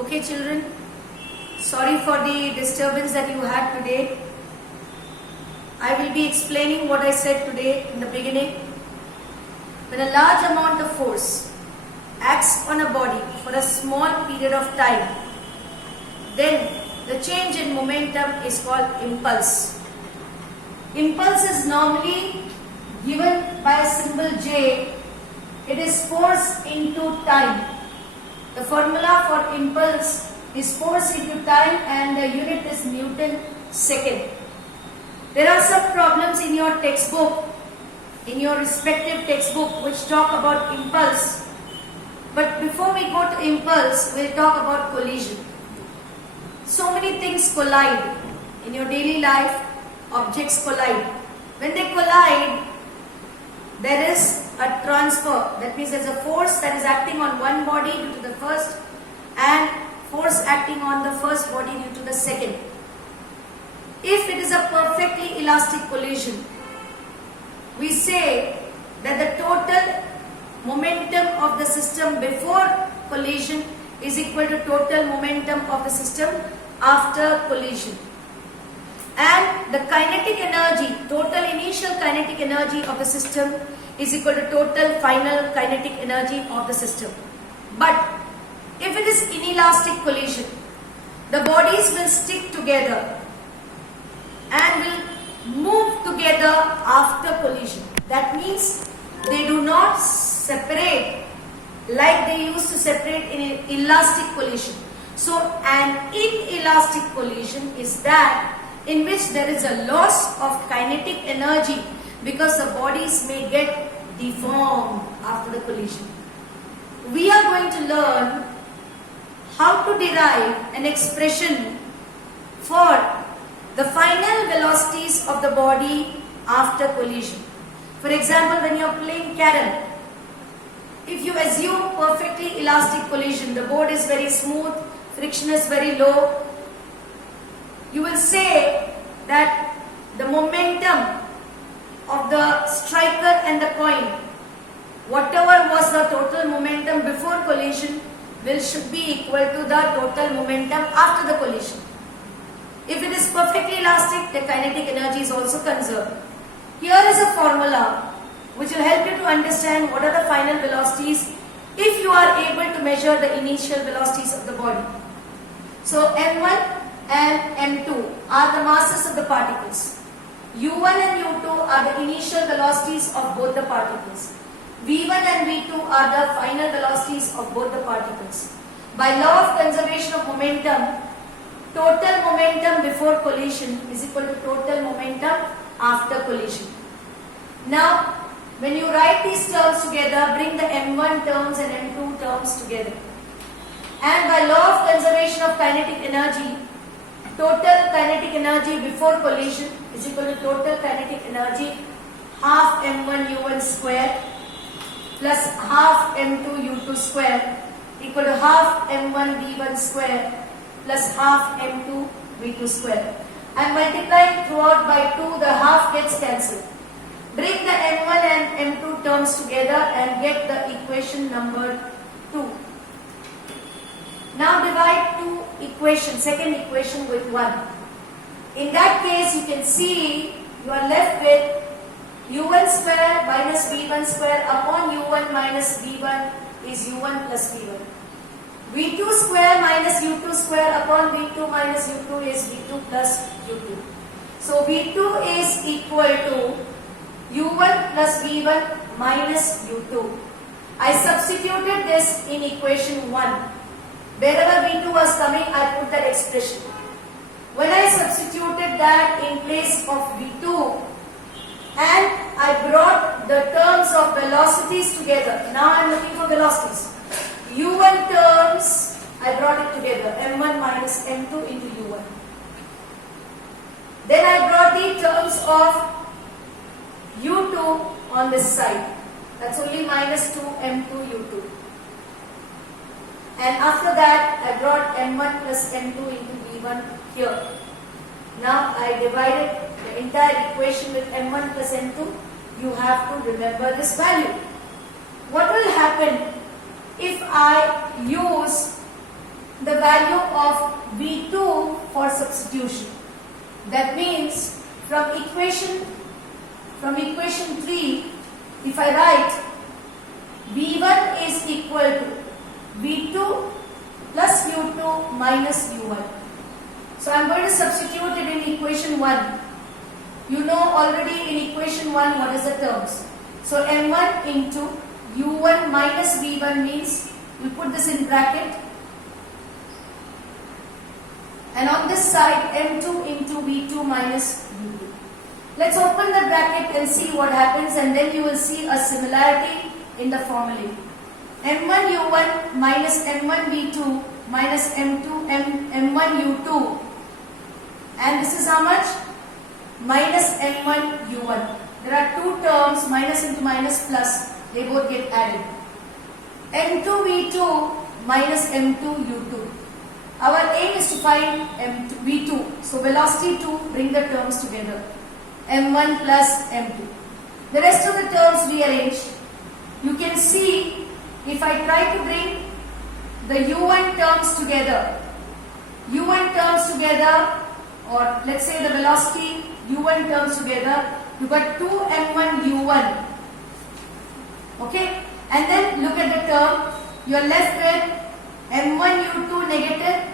Okay children, sorry for the disturbance that you had today. I will be explaining what I said today in the beginning. When a large amount of force acts on a body for a small period of time, then the change in momentum is called impulse. Impulse is normally given by a symbol J. It is force into time. The formula for impulse is force into time and the unit is Newton second. There are some problems in your textbook, in your respective textbook, which talk about impulse. But before we go to impulse, we'll talk about collision. So many things collide. In your daily life, objects collide. When they collide, there is a transfer. That means there's a force that is acting on one body due to the first and force acting on the first body due to the second. If it is a perfectly elastic collision, we say that the total momentum of the system before collision is equal to total momentum of the system after collision. And the kinetic energy, total initial kinetic energy of the system is equal to total final kinetic energy of the system. But if it is inelastic collision, the bodies will stick together and will move together after collision. That means they do not separate like they used to separate in an elastic collision. So an inelastic collision is that in which there is a loss of kinetic energy because the bodies may get deformed after the collision. We are going to learn how to derive an expression for the final velocities of the body after collision. For example, when you are playing carrom, if you assume perfectly elastic collision, the board is very smooth, friction is very low, you will say that the momentum of the striker and the coin, whatever was the total momentum before collision, should be equal to the total momentum after the collision. If it is perfectly elastic, the kinetic energy is also conserved. Here is a formula which will help you to understand what are the final velocities if you are able to measure the initial velocities of the body. So M1 and M2 are the masses of the particles. U1 and U2 are the initial velocities of both the particles. V1 and V2 are the final velocities of both the particles. By law of conservation of momentum, total momentum before collision is equal to total momentum after collision. Now, when you write these terms together, bring the M1 terms and M2 terms together. And by law of conservation of kinetic energy, total kinetic energy before collision is equal to total kinetic energy half M1 U1 square plus half M2 U2 square equal to half M1 V1 square plus half M2 V2 square. And multiplying throughout by 2, the half gets cancelled. Bring the M1 and M2 terms together and get the equation number 2. Now divide second equation with 1. In that case, you can see you are left with U1 square minus V1 square upon U1 minus V1 is U1 plus V1. V2 square minus U2 square upon V2 minus U2 is V2 plus U2. So V2 is equal to U1 plus V1 minus U2. I substituted this in equation 1. Wherever V2 was coming, I put that expression. When I substituted that in place of V2 and I brought the terms of velocities together. Now I am looking for velocities. U1 terms, I brought it together. M1 minus M2 into U1. Then I brought the terms of U2 on this side. That's only minus 2 M2 U2. And after that, I brought M1 plus M2 into V1 here. Now I divided the entire equation with M1 plus M2. You have to remember this value. What will happen if I use the value of V2 for substitution. That means from equation 3, if I write V1 is equal to V2 plus U2 minus U1. So I am going to substitute it in equation 1. You know already in equation 1 what is the terms. So M1 into U1 minus V1 means we put this in bracket. And on this side M2 into V2 minus U2. Let's open the bracket and see what happens, and then you will see a similarity in the formulae. M1 U1 minus M1 V2 minus M2 M1 U2, and this is how much? Minus M1 U1. There are two terms, minus into minus plus, they both get added. M2 V2 minus M2 U2. Our aim is to find M2, V2. So velocity to bring the terms together. M1 plus M2. The rest of the terms rearrange. You can see if I try to bring the U1 terms together, or let's say the velocity U1 terms together, you got 2 M1 U1. Okay? And then look at the term, you are left with M1 U2 negative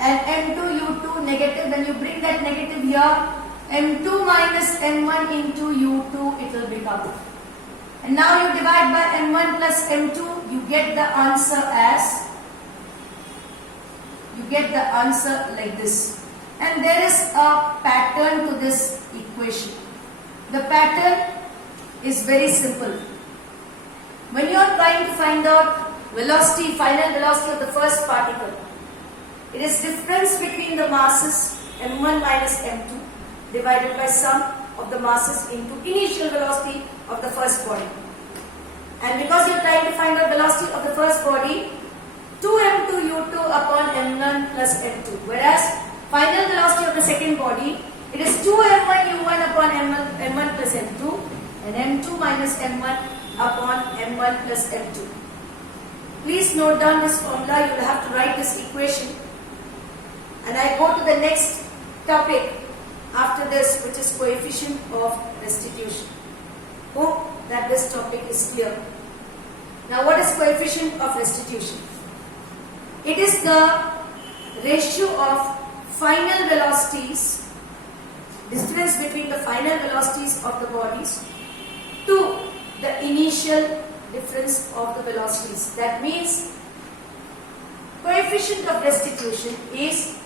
and M2 U2 negative. When you bring that negative here, M2 minus M1 into U2 it will become. And now you divide by M1 plus M2, you get the answer like this. And there is a pattern to this equation. The pattern is very simple. When you are trying to find out velocity, final velocity of the first particle, it is difference between the masses M1 minus M2 divided by sum of the masses into initial velocity of the first body. And because you are trying to find out velocity of the first body, 2m2 u2 upon m1 plus m2. Whereas final velocity of the second body, it is 2m1 u1 upon m1 plus m2 and m2 minus m1 upon m1 plus m2. Please note down this formula. You will have to write this equation. And I go to the next topic after this, which is coefficient of restitution. Hope that this topic is clear. Now, what is coefficient of restitution? It is the ratio of final velocities, distance between the final velocities of the bodies to the initial difference of the velocities. That means coefficient of restitution is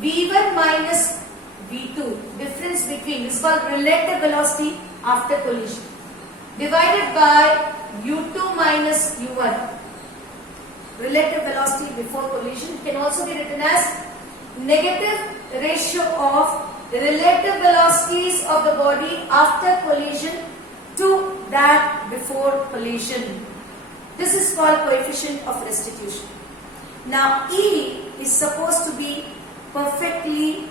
V1 minus V2, difference between, this is called relative velocity after collision, divided by U2 minus U1, relative velocity before collision. Can also be written as negative ratio of the relative velocities of the body after collision to that before collision. This is called coefficient of restitution. Now, E is supposed to be perfectly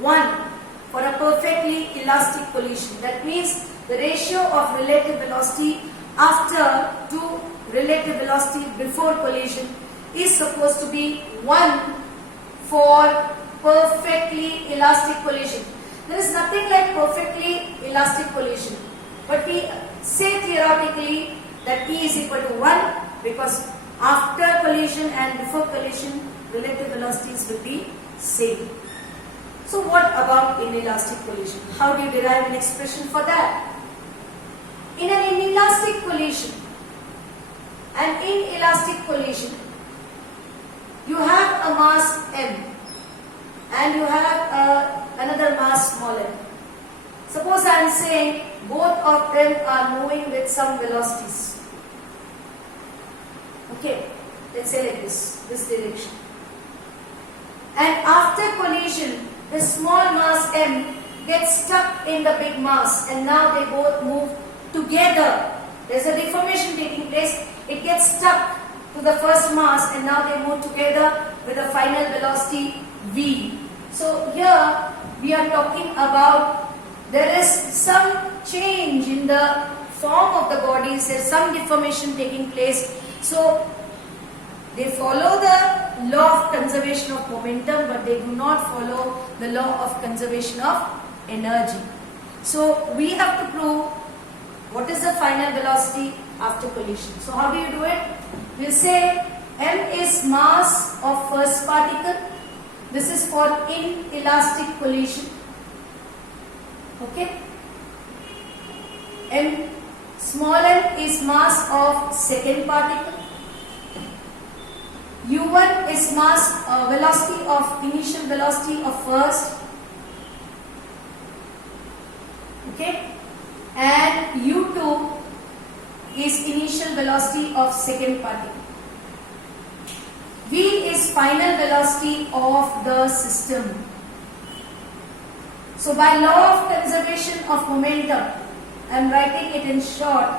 1 for a perfectly elastic collision. That means the ratio of relative velocity after to relative velocity before collision is supposed to be 1 for perfectly elastic collision. There is nothing like perfectly elastic collision, but we say theoretically that E is equal to 1 because after collision and before collision relative velocities will be same. So what about inelastic collision? How do you derive an expression for that? In an inelastic collision, you have a mass m and you have another mass small m. Suppose I am saying both of them are moving with some velocities. Okay, let's say like this direction. And after collision, the small mass m gets stuck in the big mass and now they both move together. There's a deformation taking place. It gets stuck to the first mass and now they move together with a final velocity v. So here we are talking about there is some change in the form of the bodies. There's some deformation taking place. So they follow the law of conservation of momentum, but they do not follow the law of conservation of energy. So we have to prove what is the final velocity after collision. So how do you do it? We'll say m is mass of first particle. This is for inelastic collision. Okay. M, small m is mass of second particle. U1 is mass velocity of initial velocity of first. Okay. And U2 is initial velocity of second particle. V is final velocity of the system. So by law of conservation of momentum, I am writing it in short.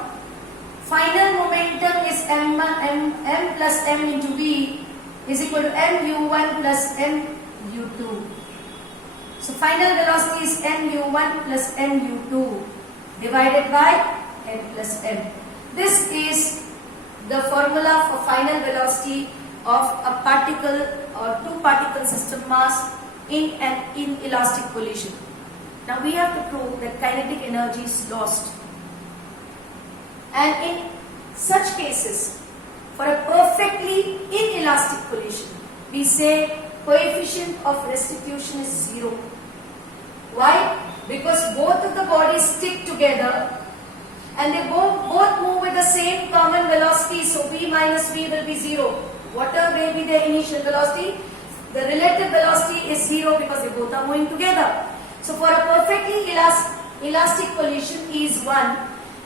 Final momentum is m plus m into v is equal to mu1 plus mu2. So final velocity is mu1 plus mu2 divided by m plus m. This is the formula for final velocity of a particle or two particle system mass in an inelastic collision. Now we have to prove that kinetic energy is lost. And in such cases, for a perfectly inelastic collision, we say coefficient of restitution is 0. Why? Because both of the bodies stick together and they both move with the same common velocity, so v minus v will be 0. Whatever may be their initial velocity, the relative velocity is 0 because they both are moving together. So for a perfectly elastic collision, E is 1,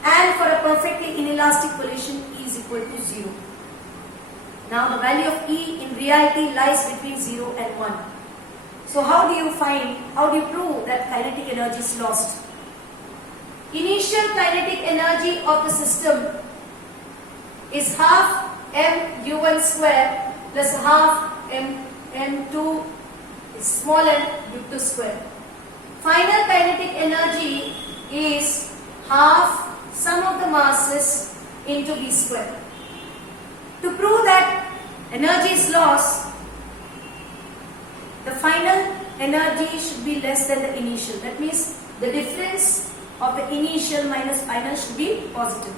and for a perfectly inelastic collision, E is equal to 0. Now the value of E in reality lies between 0 and 1. So how do you prove that kinetic energy is lost? Initial kinetic energy of the system is half mu1 square plus half m2 is small m u2 square. Final kinetic energy is half sum of the masses into v square. To prove that energy is lost, the final energy should be less than the initial. That means the difference of the initial minus final should be positive.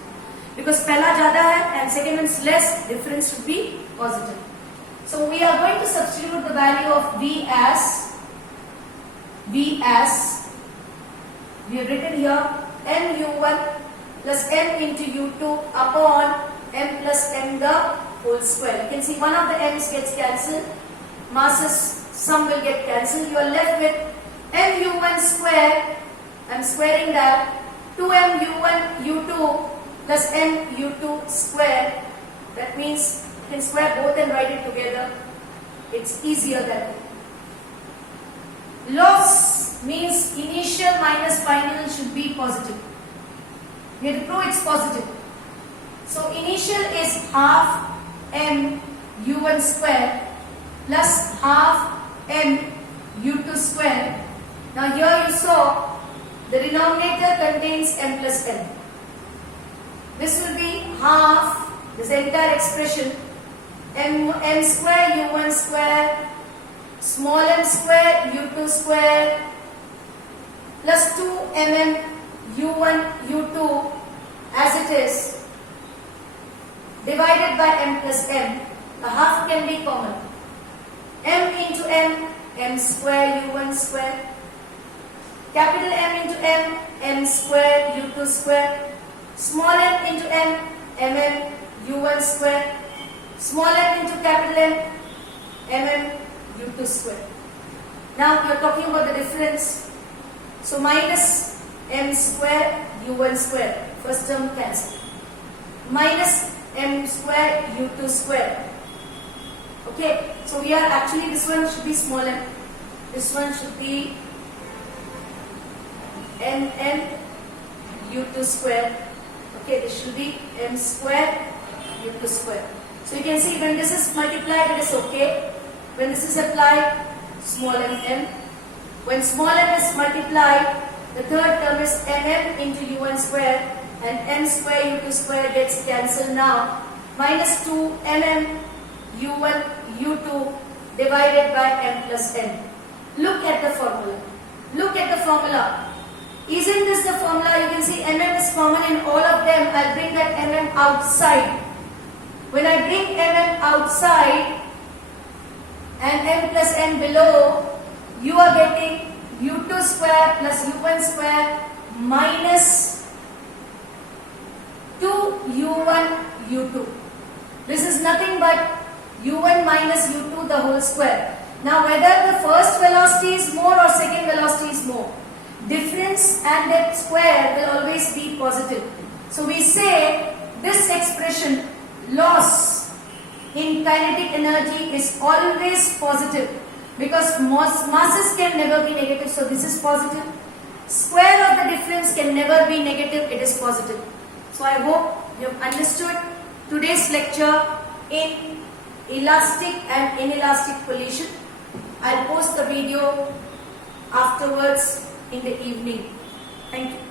Because pehla zyada hai and second one is less, difference should be positive. So we are going to substitute the value of V as we have written here mu1 plus m into u2 upon m plus m the whole square. You can see one of the m's gets cancelled, masses sum will get cancelled. You are left with mu1 square, I am squaring that, 2m u1 u2 plus m u2 square. That means you can square both and write it together. It's easier that way. Loss means initial minus final should be positive. We have to prove it's positive. So initial is half m u1 square plus half m u2 square. Now here you saw the denominator contains m plus n. This will be half this entire expression m square u1 square small m square u2 square plus 2 u1 u2 as it is divided by m plus m. A half can be common. M into m square u1 square. Capital M into m square u2 square. Small m into m u1 square. Small m into capital M u2 square. Now we are talking about the difference. So minus m square u1 square. First term cancel. Minus m square u2 square. Okay, so we are actually, this one should be small m. This one should be m u2 square. Okay, this should be m square u2 square. So you can see when this is multiplied, it is okay. When this is applied, small m. When small m is multiplied, the third term is into u1 square and m square u2 square gets cancelled now. Minus 2 u1 u2 divided by m plus n. Look at the formula. Look at the formula. Isn't this the formula? You can see mm is common in all of them. I'll bring that mm outside. When I bring mm outside and m plus n below, you are getting u2 square plus u1 square minus 2u1 u2. This is nothing but u1 minus u2 the whole square. Now whether the first velocity is more or second velocity is more, difference and that square will always be positive. So we say this expression, loss in kinetic energy, is always positive because masses can never be negative. So this is positive. Square of the difference can never be negative. It is positive. So I hope you have understood today's lecture in elastic and inelastic collision. I'll post the video afterwards in the evening. Thank you.